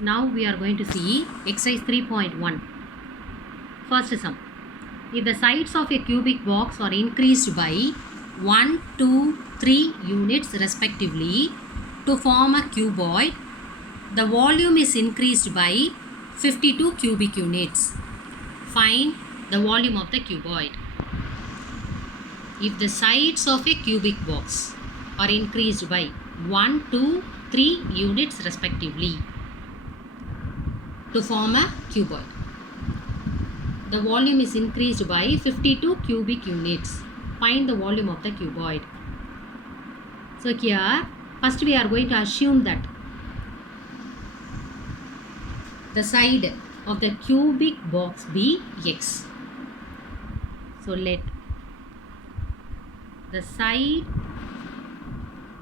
Now we are going to see exercise 3.1. First sum. If the sides of a cubic box are increased by 1, 2, 3 units respectively to form a cuboid, the volume is increased by 52 cubic units. Find the volume of the cuboid. If the sides of a cubic box are increased by 1, 2, 3 units respectively to form a cuboid, the volume is increased by 52 cubic units. Find the volume of the cuboid. So here, first we are going to assume that the side of the cubic box be x. So let the side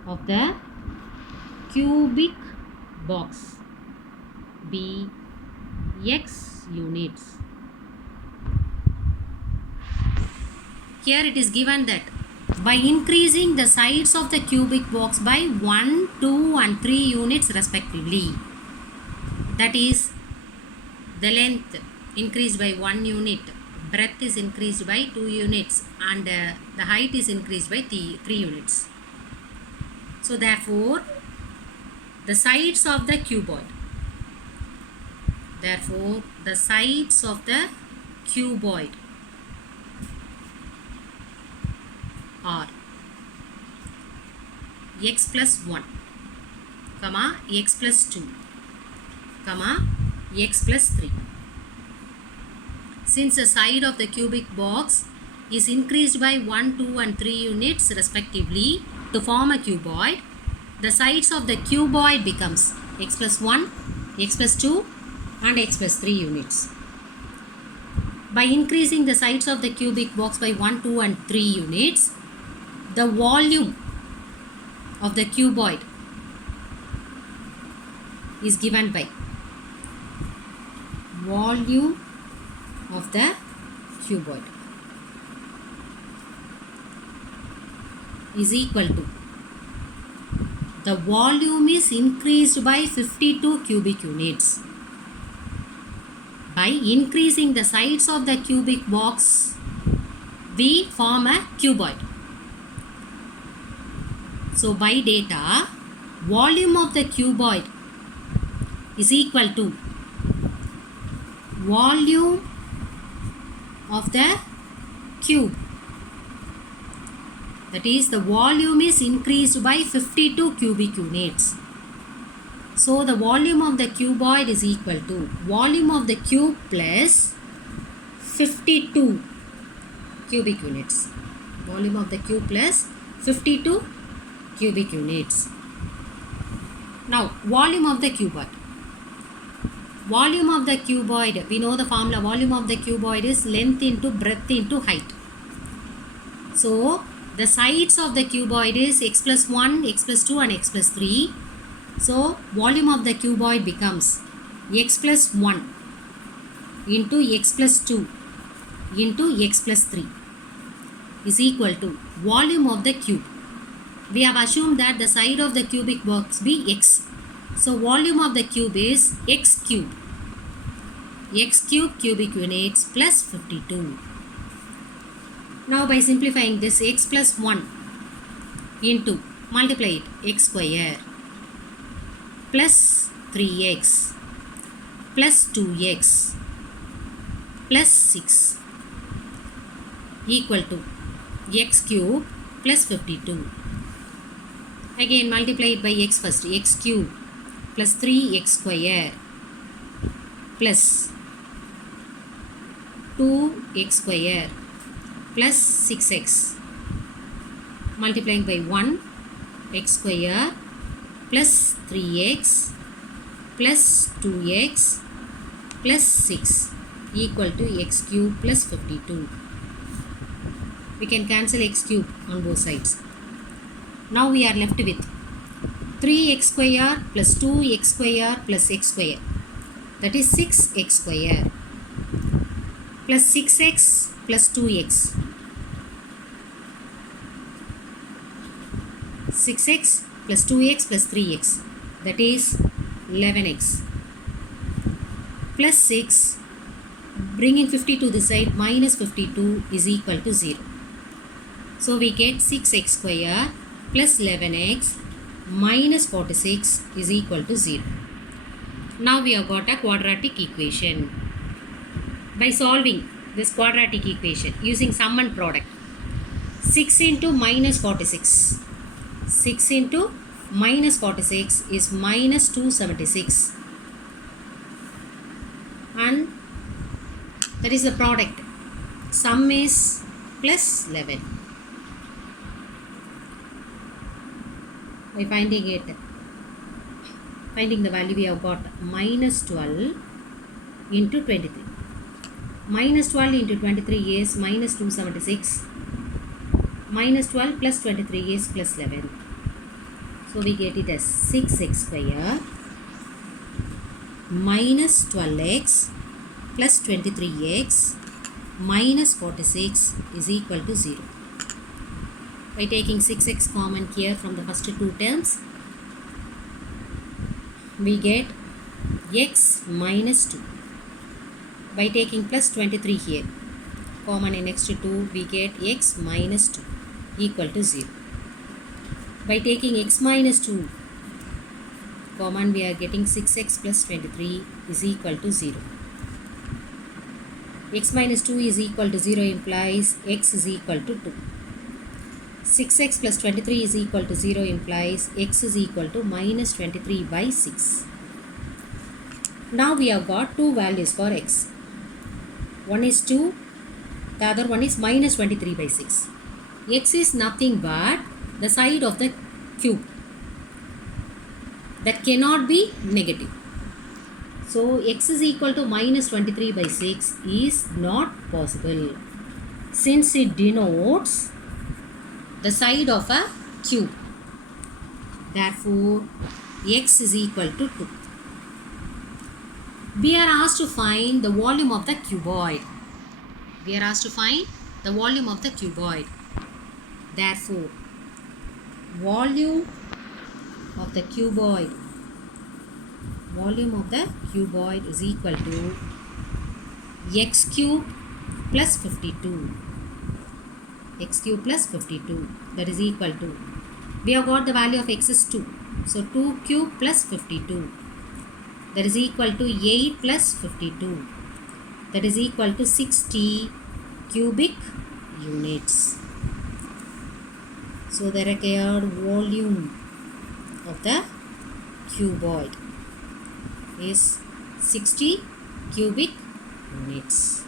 of the cubic box be x units. Here it is given that by increasing the sides of the cubic box by 1, 2 and 3 units respectively, that is the length increased by 1 unit, breadth is increased by 2 units and the height is increased by 3 units. So therefore the sides of the cuboid, are x plus 1, x plus 2, x plus 3. Since the side of the cubic box is increased by 1, 2 and 3 units respectively to form a cuboid, the sides of the cuboid becomes x plus 1, x plus 2 and x plus 3 units. By increasing the sides of the cubic box by 1, 2 and 3 units, the volume of the cuboid is given by volume of the cuboid is equal to the volume is increased by 52 cubic units. By increasing the sides of the cubic box, we form a cuboid. So by data, volume of the cuboid is equal to volume of the cube. That is, the volume is increased by 52 cubic units. So the volume of the cuboid is equal to volume of the cube plus 52 cubic units. Volume of the cube plus 52 cubic units. Now volume of the cuboid. Volume of the cuboid, we know the formula. Volume of the cuboid is length into breadth into height. So the sides of the cuboid is x plus 1, x plus 2 and x plus 3. So volume of the cuboid becomes x plus 1 into x plus 2 into x plus 3 is equal to volume of the cube. We have assumed that the side of the cubic box be x. So volume of the cube is x cube. X cube cubic units plus 52. Now by simplifying this, x plus 1 into multiply it, x square plus 3x plus 2x plus 6 equal to x cube plus 52. Again multiply it by x first, x cube plus 3x square plus 2x square plus 6x, multiplying by 1, x square plus 3x plus 2x plus 6 equal to x cube plus 52. We can cancel x cube on both sides. Now we are left with 3x square plus 2x square plus x square, that is 6x square plus 6x plus 2x, 6x plus 2x plus 3x, that is 11x plus 6, bringing 50 to the side, minus 52 is equal to 0. So we get 6x square plus 11x minus 46 is equal to 0. Now we have got a quadratic equation. By solving this quadratic equation using sum and product, 6 into minus 46. 6 into minus 46 is minus 276. And that is the product. Sum is plus 11. By finding the value, we have got minus 12 into 23. Minus 12 into 23 is minus 276. Minus 12 plus 23 is plus 11. So we get it as 6x square minus 12x plus 23x minus 46 is equal to 0. By taking 6x common here from the first two terms, we get x minus 2. By taking plus 23 here, common in next to 2, we get x minus 2 equal to 0. By taking x minus 2 common, we are getting 6x plus 23 is equal to 0. X minus 2 is equal to 0 implies x is equal to 2. 6x plus 23 is equal to 0 implies x is equal to minus 23 by 6. Now we have got two values for x. One is 2, the other one is minus 23 by 6. X is nothing but the side of the cube. That cannot be negative. So x is equal to minus 23 by 6 is not possible, since it denotes the side of a cube. Therefore, x is equal to 2. We are asked to find the volume of the cuboid. Therefore, volume of the cuboid is equal to x cube plus 52. X cube plus 52, that is equal to, we have got the value of x is 2. So 2 cube plus 52, that is equal to 8 plus 52, that is equal to 60 cubic units. So the required volume of the cuboid is 60 cubic units.